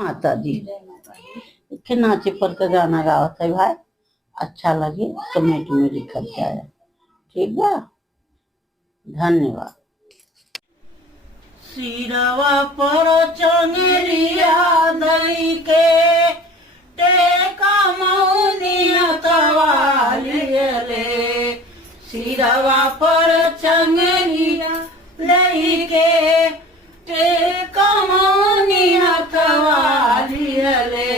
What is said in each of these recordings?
माता दी के नाचे पर का गाना गावत है भाई। अच्छा लगे कमेंट में लिखल जाए। ठीक बा, धन्यवाद। सिरवा पर चंगरिया दई के टेका मौनिया तवालियले, सिरवा पर चंगरिया दई के टेका मौनिया तवालियले,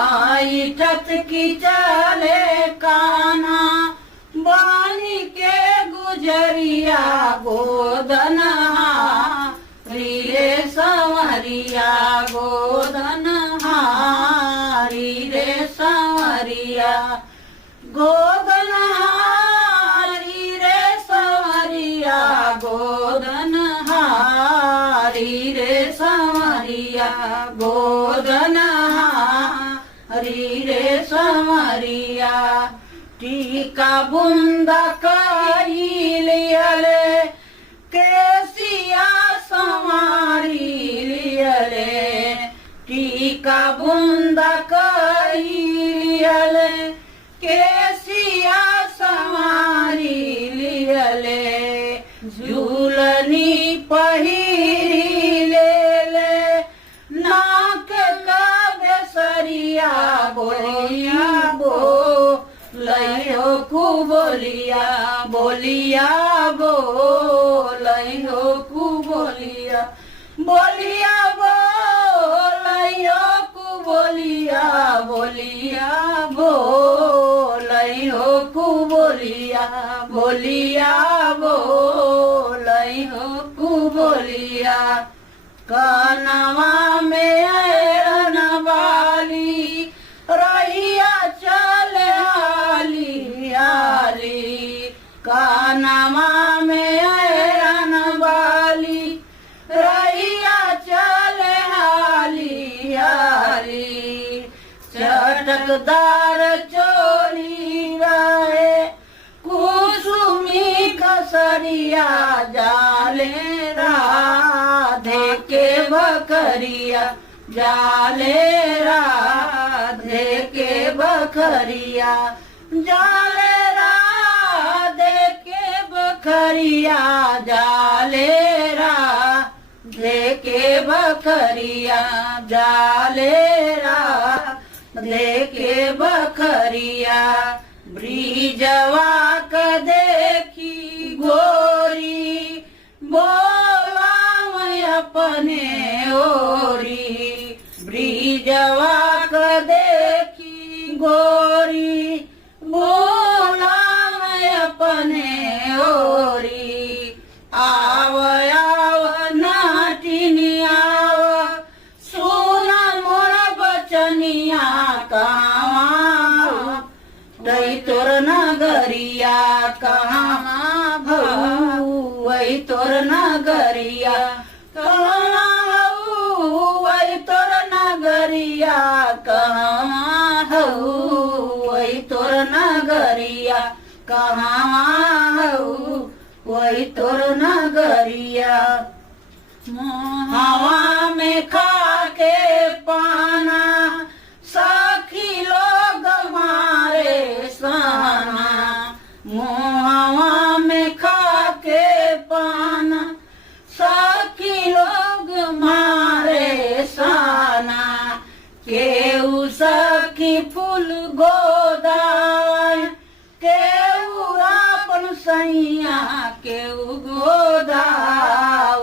आई ठत की चले काना बानी के गुजरिया गोदना रे संवरिया गोदना रे संवरिया गोदना रे संवरिया गोदना रे संवरिया गोदना रे संवरिया, टीका बुंदा कई लियले केसिया संवारी लियले, टीका बुंदा कई लियले केसिया संवारी लियले, झूलनी पहिरी ले नाक का बेसरिया बोलिया बो लइहो कु बोलिया बोलिया बो लइहो कु बोलिया बोलिया बो लइहो कु बोलिया बोलिया बो लइहो कु बोलिया बोलिया बो लइहो कु बोलिया, कानवा में ऐरन वाली रहिया चले आली आली, कानवा में ऐरन वाली रहिया चले आली आली, चटकदार चोली रहे कुसुमी कसरिया जाले राधे के बकरिया जाले राधे के बकरिया जाले राधे के बकरिया जाले राधे के बकरिया जाले राधे के बकरिया, ब्रिजवा क देखी गोरी बोला अपने ओरी, ब्रिजवा क देखी गोरी बोला अपने ओरी, आव आव नाटिनिया सुना मोर बचनिया कावा दई तोर नगरिया कहाँ भऊ वही तोर नगरिया कहाँ हऊ वही तोर नगरिया कहाँ हऊ वही तोर नगरिया कहाँ हऊ वही तोर नगरिया, हवा में खा के पाना सखी लोग मारे साना, मुहवा में खा के पाना सखी लोग मारे साना, केहू सखी फूल गोदाय केहू अपन सैया केहू गोदा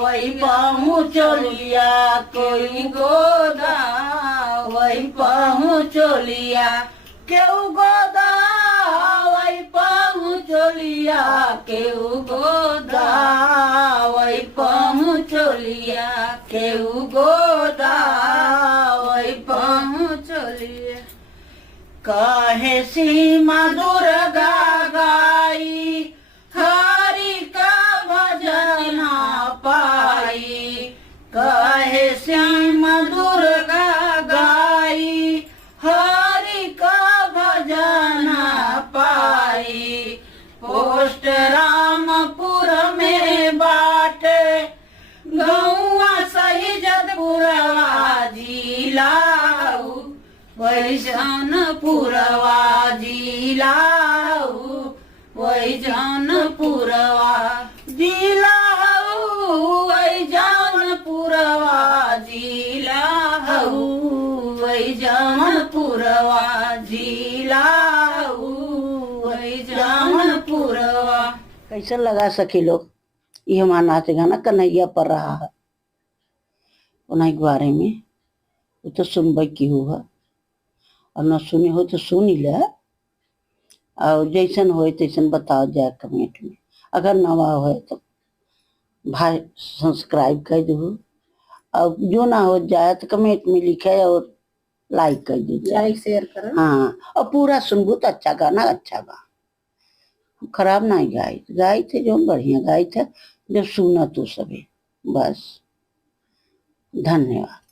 वही पहुँचलिया कोई गोदा वही पहुँचलिया केहू गोदा वही पहुँचलिया केहू गोदा वही पहुँचलिया केहू गोदा वही पहुँचलिया, कहे सीमा दुर्गा गाई हरि का भजन पाई, कहे सीमा दुर्गा गाई हरि का भजन पाई, पोस्ट रामपुर में बाटे गौआ सही जदपुरवा जिला वही जौनपुरवा जिला हऊ, वही जौनपुरवा जिला हऊ, वही जौनपुरवा जिला हऊ, वही जौनपुरवा जिला हऊ, वही जौनपुरवा। कैसे लगा सके लोग? ये हमारा नाच गाना कन्हैया पर रहा है उन्हीं के बारे में, वो तो सुनबे की हुआ और न सुने हो तो सुन ही ले, और जैसन हो तैसन बताओ जाए कमेंट में। अगर नवा हो तो भाई सब्सक्राइब कर दो, और जो ना हो जाए तो कमेंट में लिखे और लाइक कर दीजिए, लाइक शेयर करो। हाँ, और पूरा सुनबू तो अच्छा गाना अच्छा गा, खराब नहीं गाई थे, जो बढ़िया गाई थे, जो सुना तो सभी। बस, धन्यवाद।